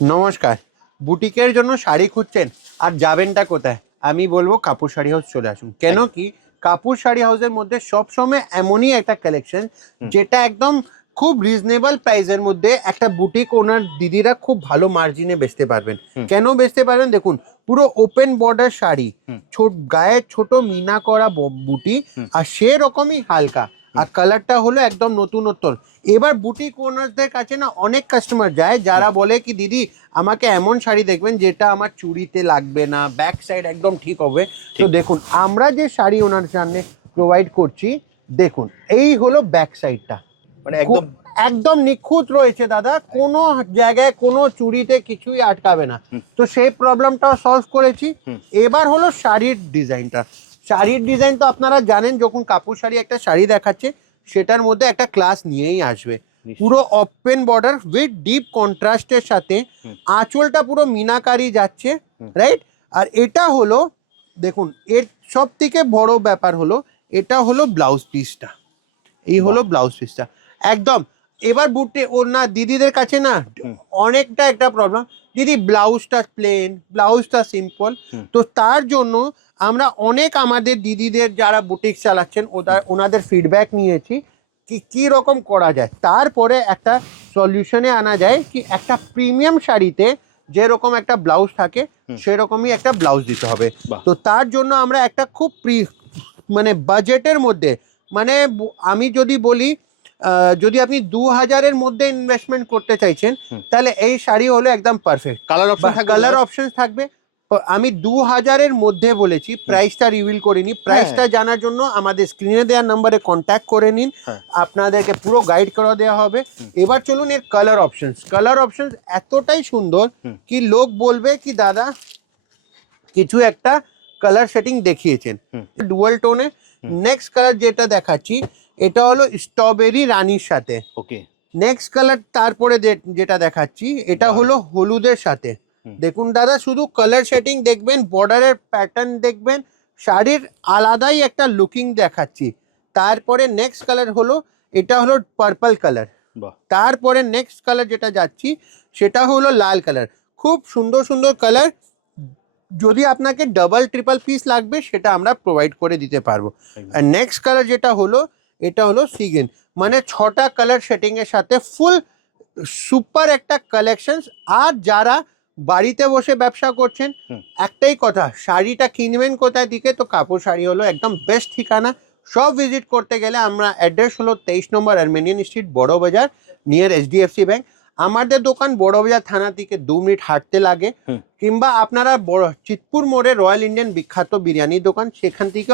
নমস্কার। বুটিকের জন্য শাড়ি খুঁজছেন আর যাবেনটা কোথায়? আমি বলবো কাপুর শাড়ি হাউস চলে আসুন। কেন কি কাপুর শাড়ি হাউসের মধ্যে সবসময় এমনই একটা কালেকশন যেটা একদম খুব রিজনেবল প্রাইসের মধ্যে একটা বুটিক ওনার দিদিরা খুব ভালো মার্জিনে বেচতে পারবেন। কেন বেচতে পারবেন? দেখুন, পুরো ওপেন বর্ডার শাড়ি, গায়ে ছোট মিনা করা বুটি, আর সেরকমই হালকা, আর কালারটা হলো একদম নতুনত্ব। এবার বুটিক ওনারদের কাছে না অনেক কাস্টমার যায় যারা বলে কি দিদি আমাকে এমন শাড়ি দেখবেন যেটা আমার চুড়িতে লাগবে না, ব্যাক সাইড একদম ঠিক হবে। তো দেখুন আমরা যে শাড়ি ওনার সামনে প্রোভাইড করছি, দেখুন এই হলো ব্যাক সাইডটা, মানে একদম একদম নিখুঁত রয়েছে দাদা, কোনো জায়গায় কোনো চুড়িতে কিছুই আটকাবে না। তো সেই প্রবলেমটাও সলভ করেছি। এবার হলো শাড়ির ডিজাইনটা। শাড়ির ডিজাইন তো আপনারা জানেন, যখন কাপুর শাড়ি একটা শাড়ি দেখাচ্ছে সেটার মধ্যে একটা ক্লাস নিয়েই আসবে। পুরো ওপেন বর্ডার উইথ ডিপ কন্ট্রাস্টের সাথে আঁচলটা পুরো মিনাকারি যাচ্ছে, রাইট? আর এটা হলো, দেখুন এর সব থেকে বড় ব্যাপার হলো এটা হলো ব্লাউজ পিসটা। এই হলো ব্লাউজ পিসটা একদম। এবার বুটে ওর না দিদিদের কাছে না অনেকটা একটা প্রবলেম, দিদি ব্লাউজটা প্লেন, ব্লাউজটা সিম্পল। তো তার জন্য আমরা অনেক আমাদের দিদিদের যারা বুটিক চালাচ্ছেন ওনাদের ফিডব্যাক নিয়েছি কি রকম করা যায়, তারপরে একটা সলিউশনে আনা যায় কি একটা প্রিমিয়াম শাড়িতে যেরকম একটা ব্লাউজ থাকে সেরকমই একটা ব্লাউজ দিতে হবে। তো তার জন্য আমরা একটা খুব মানে বাজেটের মধ্যে, মানে আমি যদি বলি যদি আপনি 2000-এর মধ্যে ইনভেস্টমেন্ট করতে চাইছেন তাহলে এই শাড়ি হলো একদম পারফেক্ট। কালার অপশন থাকবে। আমি 2000-এর মধ্যে বলেছি, প্রাইসটা রিভিল করিনি। প্রাইসটা জানার জন্য আমাদের স্ক্রিনে দেওয়ার নাম্বারে কন্ট্যাক্ট করে নিন, আপনাদেরকে পুরো গাইড করে দেওয়া হবে। এবার চলুন এর কালার অপশনস এতটাই সুন্দর কি লোক বলবে কি দাদা কিছু একটা কালার সেটিং দেখিয়েছেন ডুয়াল টোনে। নেক্সট কালার যেটা দেখাচ্ছি এটা হলো স্ট্রবেরি রানীর সাথে। ওকে, নেক্সট কালার তারপরে যেটা দেখাচ্ছি এটা হলো হলুদের সাথে। দেখুন দাদা, শুধু কালার সেটিং দেখবেন, বর্ডারের প্যাটার্ন দেখবেন, শাড়ির আলাদাই একটা লুকিং দেখাচ্ছি। তারপরে নেক্সট কালার হলো এটা হলো পার্পল কালার। তারপরে নেক্সট কালার যেটা যাচ্ছি সেটা হলো লাল কালার। খুব সুন্দর সুন্দর কালার। যদি আপনাকে ডাবল ট্রিপল পিস লাগবে সেটা আমরা প্রোভাইড করে দিতে পারবো। আর নেক্সট কালার যেটা হলো এটা হলো সিগিন, মানে 6টা কালার সেটিং এর সাথে ফুল সুপার একটা কালেকশন। আর যারা বাড়িতে বসে ব্যবসা করছেন, একটাই কথা, শাড়িটা কিনবেন কোথায় দিকে, তো কাপুর শাড়ি হলো একদম বেস্ট ঠিকানা। সব ভিজিট করতে গেলে আমরা অ্যাড্রেস হলো 23 নম্বর আর্মেনিয়ান স্ট্রিট, বড় বাজার, নিয়ার HDFC ব্যাংক। আমাদের দোকান বড়বাজার থানা থেকে 2 মিনিট হাঁটতে লাগে, কিংবা আপনারা চিতপুর মোড়ে রয়্যাল ইন্ডিয়ান বিখ্যাত বিরিয়ানির দোকান, সেখান থেকে